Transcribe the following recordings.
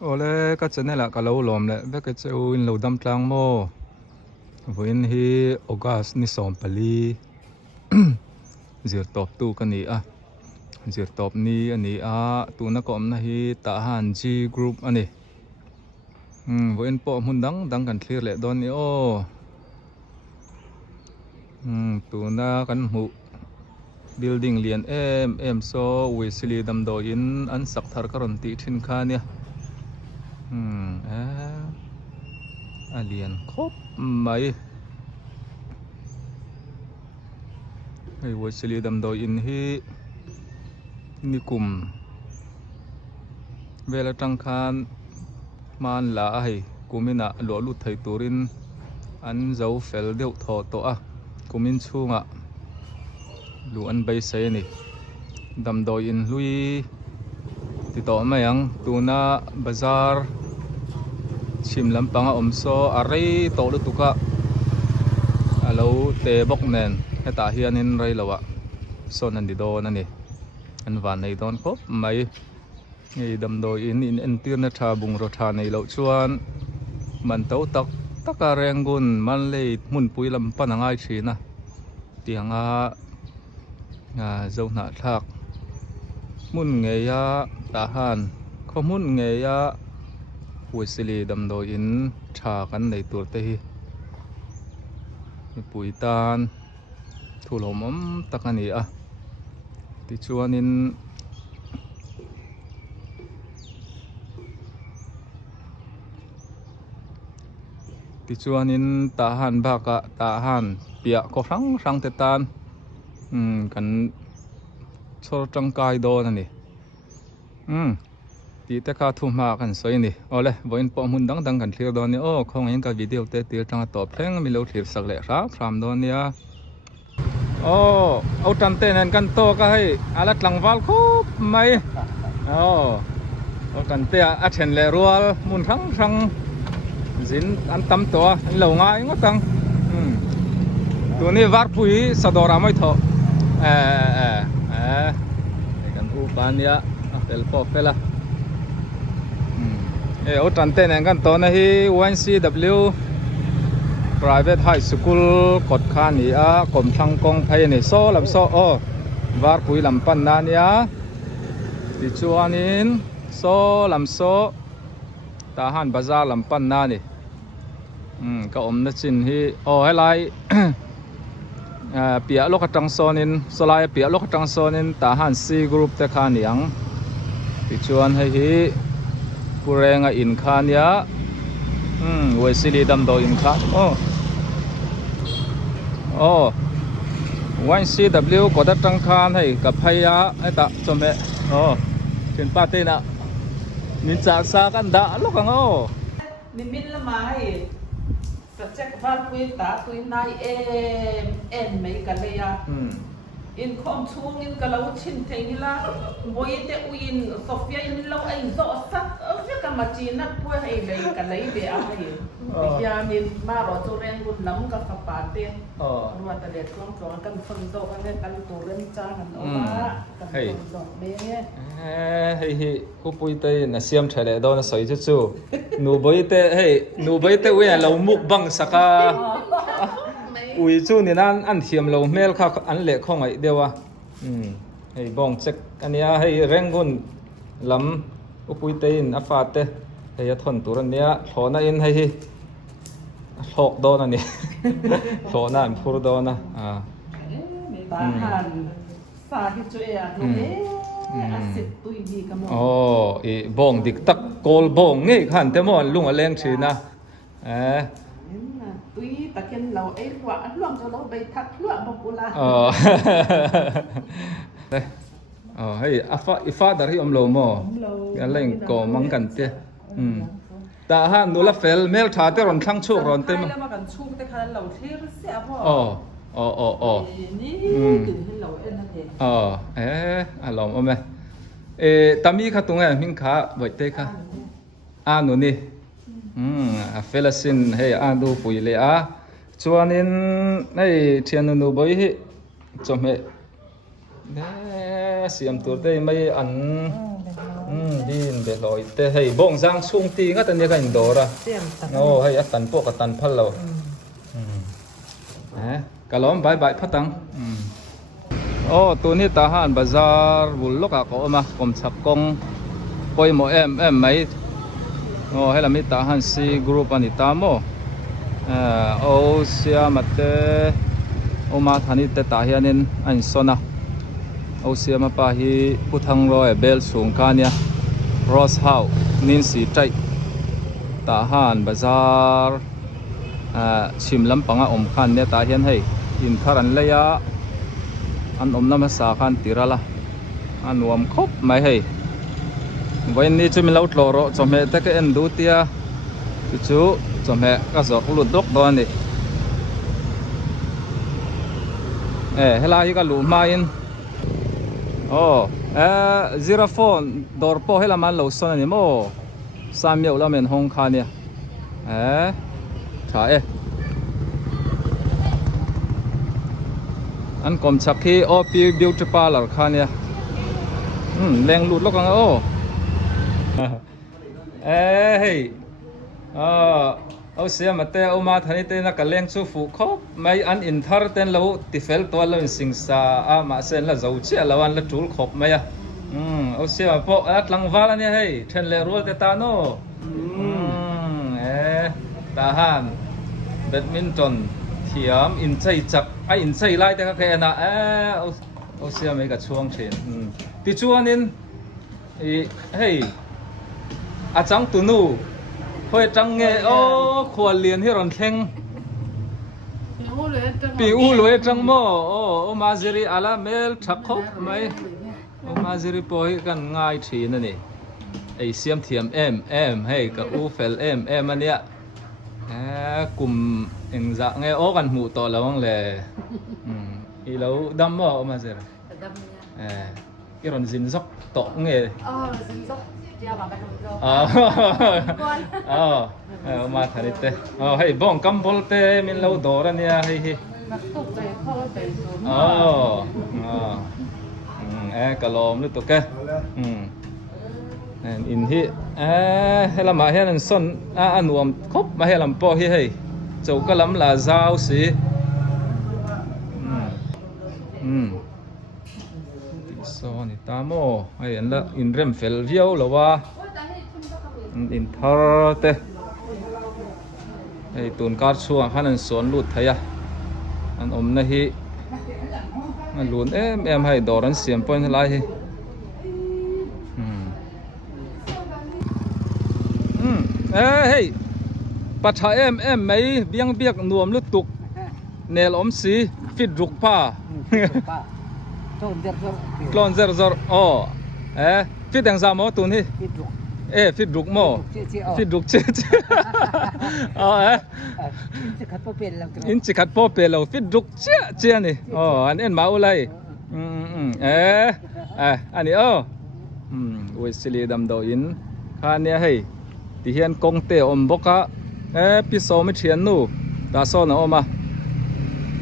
โอ้เลยก็จะนี่แหละก็เราหลอมเลยแล้วก็จะอินเราดำกลางโม่วันที่ออกัสนี่สองปีเสียตบตู้กันนี่อ่ะเสียตบนี่อันนี้อ่ะตัวนักกอมนะฮีตาฮันจีกรุ๊ปอันนี้วันปอมุนดังกันเคลียร์เลยตอนนี้โอ้ตัวนักกันหู building เลียนโซวิสลีดำโดอินอันสักทาร์การันตีทิ้งค่าเนี่ยเลียนครบไหมไอ้วิสลีดำโดอินฮีนิคุมเวลาจังคานมันละไอ้กุมินะหลวลุไทยตูรินอันเจ้าเฟลเดียวทอตัวกุมินชูงะลูอันใบเซนี่ดำโดอินลุยติดต่อมายังตัวน่าบาซาร์ชิมลำปังอมโซอะไรโตลุตุกะเราเตะบกเนนให้ตาเฮียนินไรละวะโซนันดิโดนั่นนี่อันวันในตอนครบไม่ไอ้ดำโดอินอินเตียนชาบุงรถาในเหล่าชวนมันเต้าตักแรงกุนมันเลยมุนปุยลำปันง่ายชีนะเตียงเจ้าหน้าทักมุนเงียตาหันเขามุนเงียวิสลีดำโดอินชากันในตัวเตะปุยตานทุลมตักนี่ติชวนินตาหันบากะตาหันเปียก็รังเตตานกันโชว์จังกายโดนั่นนี่ตีแต่ข้าทุ่มมากันสวยนี่เอาเลยวันปอมุนดังกันเคลียร์ตอนนี้โอ้คงเห็นกับวิดีโอเตะจังตอบเพลงมีเราเคลียร์สักเล็กครับพรำตอนนี้โอ้เอาจันเต้นกันโตก็ให้อะไรหลังวัลคุบไหมเอาจันเต้อาเชนเลรัวมุนทั้งสินอันตั้มตัวเหล่าง่ายงั้ตังตัวนี้วัดปุยสะดอราไม่ทอกันอุปานยาเปลปอเปล่าเอาจันเต้นกันตัวนี้ 1CW private high school กดขานี่กรมทางกองไทยนี่โซ่ลำโซ่วัดปุยลำปันนานี่ดิจวนนินโซ่ลำโซ่ทหารบาซาลำปันนานี่ก็นัดสินที่ให้ไล่เปียโลกจังโซนินสลายเปียโลกจังโซนินทหารซีกรุ๊ปเตคานียงดิจวนให้กูเรงอินคานยาเวสิลีดำโดอินคาน1CW กดจังคานให้กับพยาไอ้ตาจมเถึงปาเตนะมินจากสากันด่าลูกกังนิมิตละมาให้สัจจ์ว่าคุยตาคุยนายไม่กันเลยอินคอมชูงินกับเราชินเทนิละบอยเตอุยินโซฟียอินเราไอ้โซสักเรียกกันมาจีนักพูดให้เลยกันเลยเดียให้ยามินมารอจูเรนกุนน้ำกับปาเต้รัวตะเด็ดกล้องตัวกันฝนตกกันเลยกันตัวเล่นจ้ากันออกมากันฝนตกเบี้ยกูปุยเตยน่ะเสียมเฉลยโดนสอยจู่หนูปุยเตยหนูปุยเตยเว้ยเรามุกบังสักอุ้ยจู่นี่นั่นอันเทียมเราเมลค่ะอันเล็กของไอเดียวให้บองเช็คอันนี้ให้แรงกุนลำอุปุยเตยนับฟาเตให้ทนตัวนี้โหน่าอินให้โหกโดนอันนี้โหน่าพูดโดนนะตาหันสาธิตช่วยอาศิษตุยดีกันหมดบองดิกตักโกลบองนี่ขันเตมอนลุงอะไรงชีนะตุยตะเกียนเราว่าล่วงจะเราไปทักล่วงบอกกูละให้อีฟ้าดาริอมโลโมอะไรก็มังกันเตะแต่ฮันดูละเฟลเมลชาเตรอนทั้งชุกรอนเต็มแล้วมากันชุกแต่คันเราเชื่อเสียพ่อนี่ถึงให้เรานั่นเองลองเอาไหมตามีข้าตรงไหนมิ่งขาไว้เตะค่ะหนูนี่เฟลสินให้ดูปุยเลยชวนนินในเทียนนูบอยจมเสียมตัวได้ไม่อัน din be loi te hei bong jang chung ti nga tan ya kan dora no hei atan po ka tan phal lo kalom bye bye phatang tu ni ta han bazar bul loka ko ma kom chak kong poi mo em mai hela mi ta han si group ani ta mo sia mate ma thani te ta hianin an sona sia ma pa hi puthang roi bel sung ka nia Ross House nin si trai ta han bazar chim lam panga om khan ne ta hian hei in tharan leya an om nama sa khan tirala an nuam khop mai hei voin ni chu min lo tloro chome ta ka en du tia chu chome ka zok lut dok do ni hela hi ka lu ma in zero phone dor po hela man lo son ani mo sam yeu la men hong kha nia tha an kom chak hi OP beauty parlor kha nia leng lut lo kang hey sia mate ma thani te na ka leng chu fu khop mai an in thar ten lo ti fel to lo in sing sa ma sen la zo che lawan la tul khop mai sia po atlang wala ni hey then le rol te ta no ta han badminton thiam in chai chak ai in chai lai te ka ke na sia mai ka chuang chen ti chuanin hey achang tu nu hoi trăng nghe khua liền hi ron theng pi u loi trăng mo ma ziri ala mel thak khop mai ma ziri poi kan ngai thi na ni ei siam thiam em hey ka u fel em ania kum eng za nge kan mu to lawang le i lo dam mo ma ziri i ron zin zok to nge zin zok ma thani te hei bong kam bol te min lo dor ania hei kalom lu to ke in hi hela ma hian son anuam khop ma helam po hi hei chou kalam la zau si so ni tamo ai an la in rem fel viau lawa in thar te ai tun kar chuang khan an son lut thaya an om na hi an lun em hai dor an siam point lai hi hey patha em mai biang biak nuam lu tuk nel om si fit ruk pa klon zer fit ang za mo tun hi fit ruk mo fit ruk che in chi khat po pe lo fit ruk che ni an en ma ulai ani we sili dam do in khan ne hei ti hian kong te om boka pi so mi thian nu ta so na oma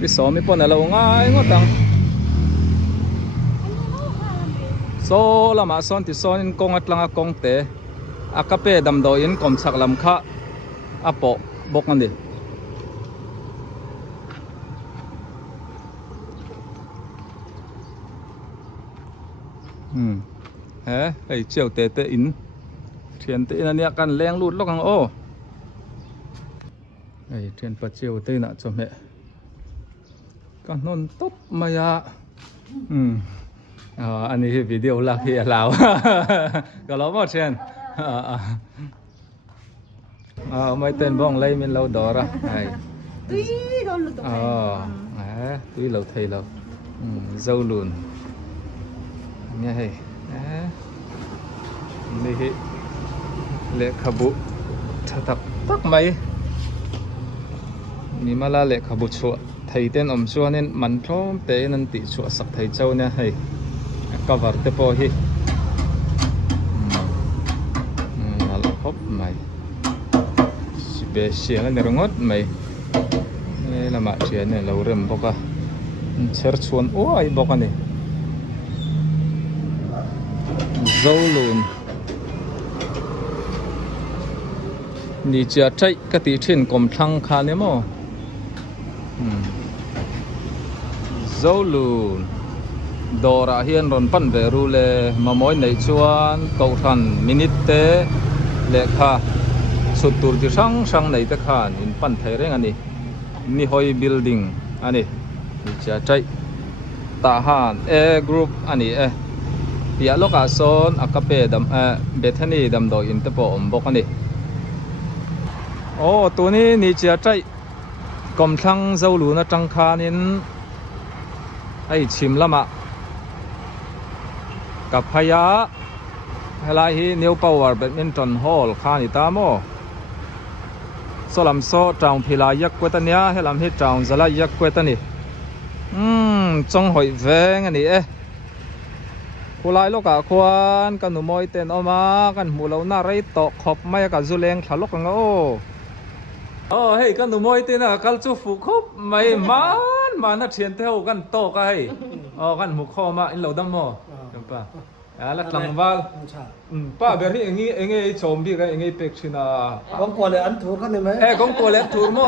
pi so mi pon lo ngai ngotang so lama son ti son in kong atlanga kong te akape dam do in kom chak lam kha apo bok ani hei chiao te in thian te in ania kan leng lut lo kang hei thian pa chiao te na chome kan non top maya anh ấy video là khi Lào có lắm một trên mấy tên bong lấy mình lâu đó ra này tuy lâu thầy lâu dâu lùn nghe hay đi lệ khabu thật tắc mấy ni mà là lệ khabu chua thầy tên om chua nên mắn thom tế nên tị chua sắc thầy châu nha hay cover te po hi ala hop mai special ne rongot mai la ma chia ne lo rem boka cher chuan ai boka ni zolun นี่จะใจกติเช่นกรมทั้งคาเนี่ยมั้งโซลูดอราเฮียนรอนปั้นเวรูเลมามอยในชวนเกาทันมินิเตเลขาสุดตูร์ที่ช่างในตะขานอินปั้นไทยเร่งอันนี้นี่หอยบิลดิ้งอันนี้นี่จะใจทหารกรุ๊ปอันนี้ที่อาลูกอาโซนอากาเปดัมเบธานีดัมโดอินเตอร์โปอมบอกอันนี้โอ้ตัวนี้นี่จะใจกรมทั้งเจ้าหลูนะจังคานินไอชิมละมะกับพยาเฮลาฮีนิวพาวเวอร์แบดมินตันฮอลคานิตาโมสลัมโซจางพิลายักเวตันยาเฮลัมฮิจางซาลายักเวตันนี่จงหอยแวงอันนี้ผู้ไล่ลูกอาควานกันหนูมอยเต้นออกมากันหมู่เราหน้าไรตอกขอบไม่กันจุเลงทะลุกันโอ้เฮ้ยกันหนูมอยเต้นกันจูฟุกบไม่มานัดเชียนเท่ากันโตกันกันหมู่ข้อมาอินเหล่าดำมอจำป่ะแล้วหลังว่าป้าเบอร์นี่เองชมพี่กันเองเป็กชินาของกัวเลยอันถูกกันได้ไหมของกัวเลยถูกมั้ง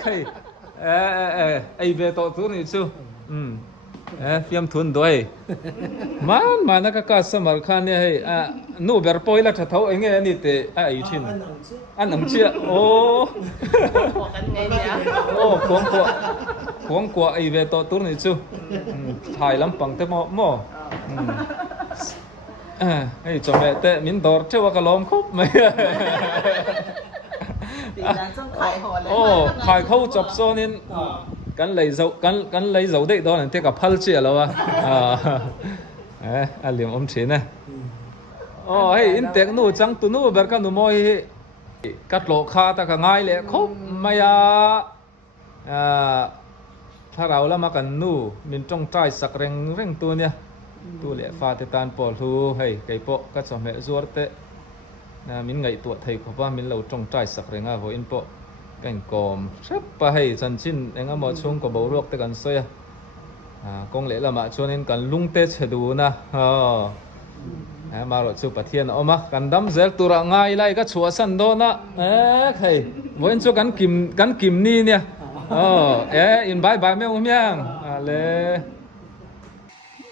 ใครไอเบโตถูกนี่ชูเพียมทุนด้วยมานักการสมัครขันเนี่ยนู่เบอร์ปอยละถ้าเท่าเองนี่เตะไอชินอันหนังเชี่ยโอ้โอ้ของกัวไอเบโตถูกนี่ชูถ่ายลำปังเตะหม้อไอ้จอมเตะมินดอร์เชื่อว่ากระลอมครบไหมโอ้ขายเข้าจับโซนินกันเลยเจ้าเด็กตอนนั้นเท่กับพัลเชียแล้ววะเหลี่ยมอมเชนนะโอ้เฮ้ยอินเตกนู่จังตุนู่เบอร์กันนู่มอยกัดโลคาตะกง่ายเลยครบไม่ถ้าเราละมากันนู่มินจ้องใจสักเร่งตัวเนี่ยตัวเลี้ยฟ้าเตตานปอลูให้ไก่โปก็สมัยจวดเตนะมินไงตัวไทยเขาว่ามินเราจงใจสักเรื่องอะไรอินโปกันกอมเชฟไปให้จันชินเองก็มาช่วงกับบ่าวรวกเตกันเสียกงเลี้ยละมาชวนเองกันลุงเตเชดูนะมาหลดชูปะเทียนออกมากันดำเซลตัวง่ายไล่ก็ชัวสันโดนะใครวันชูกันกิมนี่เนี่ยอินบายไม่อุ้มยังเลย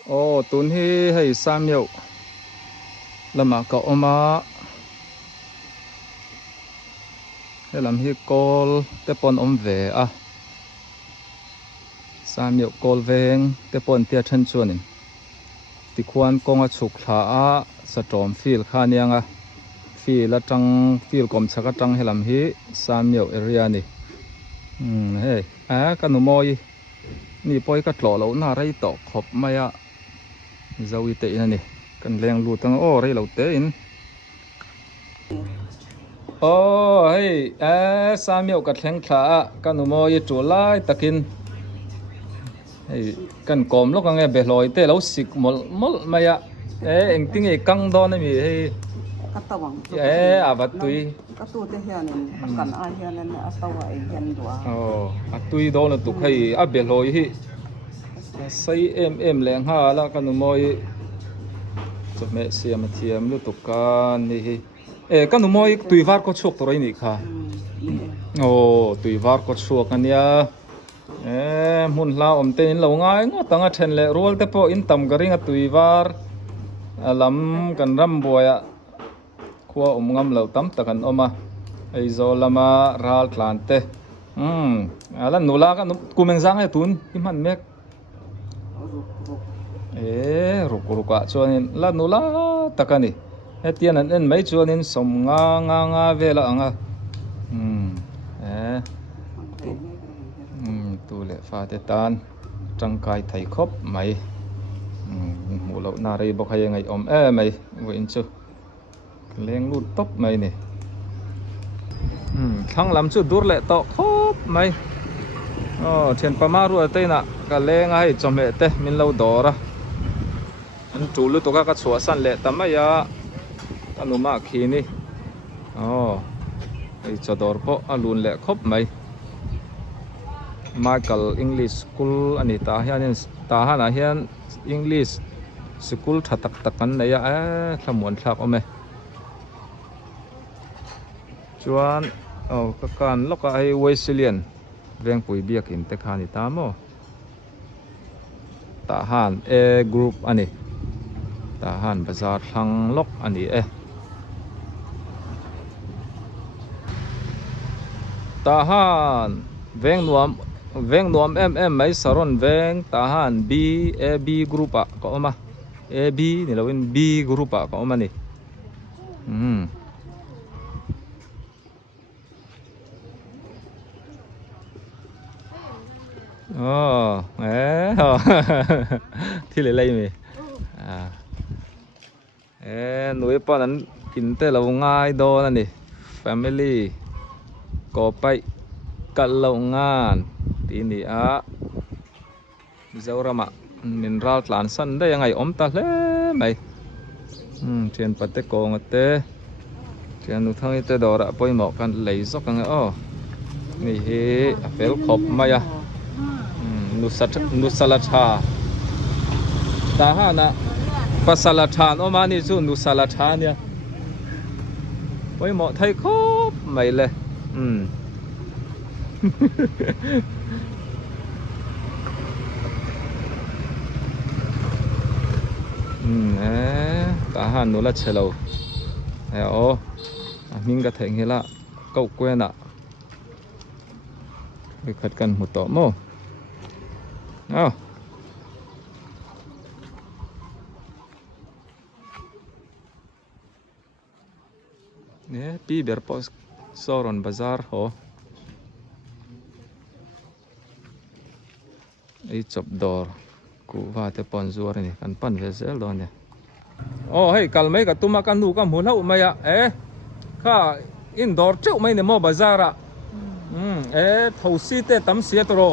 โอ้ตุนให้สามเยาละมาก็ออกมาให้ลำให้กอลแต่ปนอมเวสามเยากอลเวงแต่ปนเตียชันชวนติควานกงฉุกขาสะจอมฟิลขานียงฟิลละจังฟิลกลมชักจังให้ลำให้สามเยาเอเรียนี่เฮ้กันหนูมอยนี่ปอยก็หล่อแล้วน่าไรต่อขอบไม่เจ้าอิเตนั่นนี่กันแรงรูตั้งโอ้ไรเราเตอินโอ้เฮ้ยสามเยากัดแข็งขากันหนูมอยจู่ไล่ตะกินเฮ้ยกันกลมแล้วกันไงเบลอยเตเราสิกมลไม่เอ็งติ้งไอ้กังดอนนี่มีเฮ้ยกัตตวังอาบัดตุยกัตตุเทียนกันอาเฮียนอัตวะเฮียนดัวอัตุยดอนตุกให้เบลอยฮิใส่แรงแล้วกันหนูมอยจะเมเสียมาเทียมลูกตุกันนี่กันหนูมอยตุยวาร์ก็ชกตัวไรนี่ค่ะโอ้ตุยวาร์ก็ชกกันเนี่ยมุนลาอมเตนเราง่ายงอตั้งแต่เทนเลรัวแต่พออินตำกระริงตุยวาร์ลำกันรำบัวขัวงำเราตั้มตะกันออกมาไอโซลามาราลคลานเตแล้วหนูลากันกูเมงซังให้ทุนที่มันเมกรุกชวนละนูละตะกันนี่เตียนันไม่ชวนสมงาเวลาตัวเล็ฟ้าเตตานจังกายไทยครบไหมหมูเรานารีบอกให้ยังไงไหมวินชูเลี้ยงลูกตบไหมนี่ทั้งลำชุดดูแลต่อครบไหมเช่นประมาณรู้เต้น่ะก็เลี้ยงให้จอมเตะมินเราดอระอันจูลุตัวก็ชัวสันเละแต่ไม่ยาอันนู้มาขีนี่ไอ้จอดอร์พออันลุนเละครบไหมมาเกลอังกฤษสกูลอันนี้ตาเฮียนเฮียนอังกฤษสกูลถัดตักกันเนี่ยขมวนทักเอาไหมช chuan ka kan loka ai Wesleyan veng pui biak in te khani ta mo ta han A group ani ta han bazar thlang lok ani ta han veng nuam mai saron veng ta han B A B group a ko ma A B ni lawin B group a ko ma niที่เลยมีหนุ่ยป้อนนั้นกินแต่เราง่ายโดนั่นนี่ family ก็ไปกันเรางานทีนี้เจ้าระมามินรัลหลานสันได้ยังไงอมตาเล่ไหมเทียนปัตเตโกงเต้เทียนนุทั้งเตดอระปอยหมอกกันไหลซอกกันนี่เฮเฟลขบมายะนุสลัดชาตาฮานะปัสลัดชาโอมานี่สู้นุสลัดชาเนี่ยปอยหมอกไทยครบไม่เลยตาฮานนุละเชลล์มิงกะเถงเฮละเก้าเกวนไปขัดกันหมดต่อโมเนี่ยปีเบอร์ปอสซอรอนบาซาร์ไอจับดอร์กูว่าแต่ปอนซัวนี่กันปั้นเวเซลดอนเนี่ยให้กัลไม่กับตุมากันดูกันหัวเล่าไม่ข้าอินดอร์เจ้าไม่เนี่ยมอบาซาระทาวซีเตตั้มเสียตรอ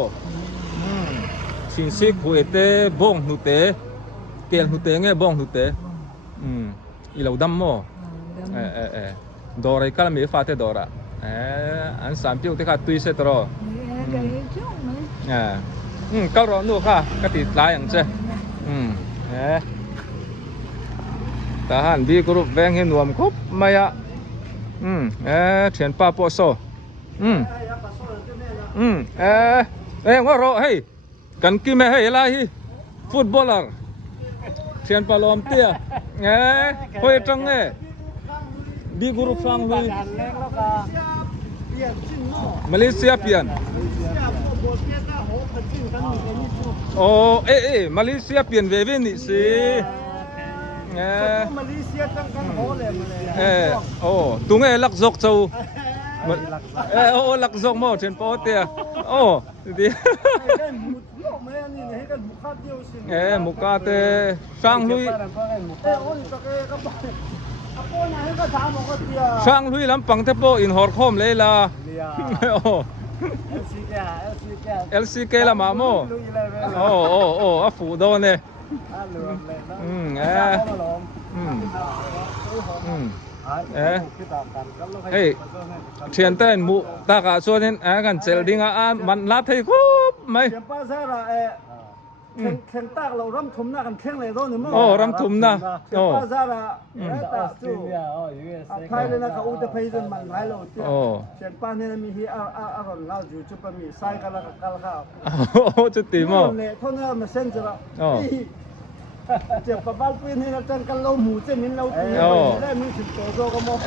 ชินซิกหัวเตบ้องหุเตเตียนหุเตเงี้ยบ้องหุเตอีเหล่าดำโมดอร์ไอ้กัลไม่ฟาเตดอระอันสามพิวที่ข้าตุยเสตรอก็รอหนูค่ะก็ติดลายอย่างเช่ทหารบีกรุ๊ปแบงเห็นรวมครบไม่เทียนป้าปอโซว่ารอให้กันกี่แม่ให้อะไรฟุตบอลล์เทียนป้าลอมเตี้ยคุยจังบีกรุ๊ปฟังลุยมาเลเซียเปลี่ยนมาเลเซียเปลี่ยนเวเวนี่สิมาเลเซียจังกันโหเลยมาเลยตุงลักซกเจ้าลักซกหม้อเชนโปเตียดีมุกาเตช่างลุยช่างลุยลำปังเทโปอินฮอร์คอมเลยล่ะLCK ละมาโมฟูโดนเนี่ยเทียนเต้นมุตากาส่วนนี้กันเจลดิ้งมันลาไทยครบไหมแข่งตากเรารำทุ่มนะกันแข่งเลยโดนนี่มั้งรำทุ่มนะป้าซาระตาสู้ไทยเลยนะเขาอุตภัยจนมันหลายโลเชียงป้าเนี่ยมีที่อร่อยเราอยู่จุดบะหมี่ไส้กันละกันข้าวจุดตีมั้งเนี่ยท่อนนี้มันเส้นจะละเจ็บกับบ้านพี่นี่นะจังกันเราหมูเส้นนี้เราตีได้มีสิบตัวโซก็มั้ง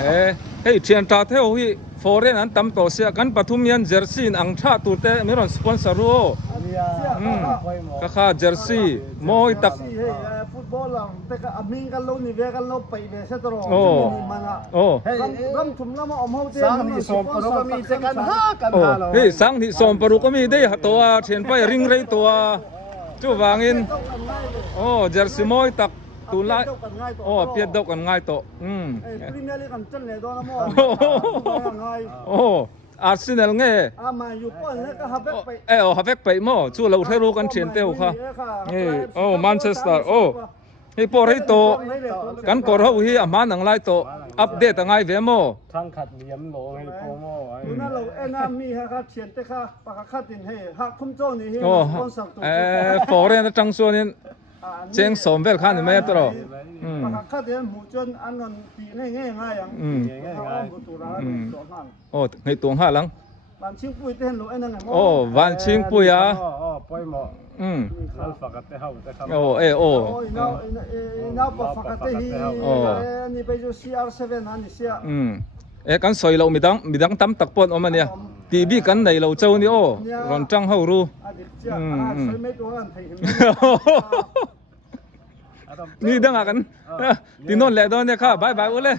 เทียนจ่าเท่าที่ฟอร์เรนนั้นตั้มตัวเสียกันปฐุมยันเจอร์ซีนอังชาตัวเต้มีรอนสปอนเซอร์รู้ก็ค่าเจอร์ซีมอยตักฟุตบอลแต่ก็มิงกันเรานี่เวกันเราไปเวสตรองรำทุ่มแล้วมาอมเฮาเตี้ยสังที่สมปรุก็มีเจกันห้ากันห้าเราสังที่สมปรุก็มีได้ตัวเทียนไปริงไรตัวจู่วางอินเจอร์ซีมอยตักตุลาเปียดดอกกันง่ายโตพรีเมียร์ลีกกันจันเลยโดนมั้งอาร์เซนอลไงมาอยู่ป้อนแล้วก็ฮับเวกไปฮับเวกไปมั้งจู่เราเทรู้กันเชียนเต้าค่ะแมนเชสเตอร์ให้พอให้โตกันก่อนเขาที่อามันหนังไล่โตอัปเดตต่างไงเวมั้งทางขัดเหลี่ยมโลให้โปรโม่นั่นเรามีครับเชียนเต้ค่ะปากขัดดินให้หักคุ้มโจ้นี่ให้สปอนเซอร์ตัวฟอร์เรนจังส่วนนี้ เจงสมเวลข้านี่ไม่ตัวหรอข้าเดียนหมู่จนอันนั้นตีง่ายอย่างบุตรร้านตัวห้างโอ้ในตัวห้าหลังวันชิงปุ้ยเต้นหนูไอ้นั่นไงโอ้วันชิงปุ้ยอ่ะปุ้ยหมอเราฝากแต่เฮาแต่ครับโอ้โอ้น้าปะฝากแต่ฮีนี่ไปอยู่ CR7 นั่นนี่เสียกันสอยเรามีดังตั้มตักปนออกมาเนี่ยตีบีกันในเราเจ้านี่โอ้รอนจังเฮารู้นี่ดังกันตีนนแหละตอนนี้ค่ะบายบายอุ้ยเลย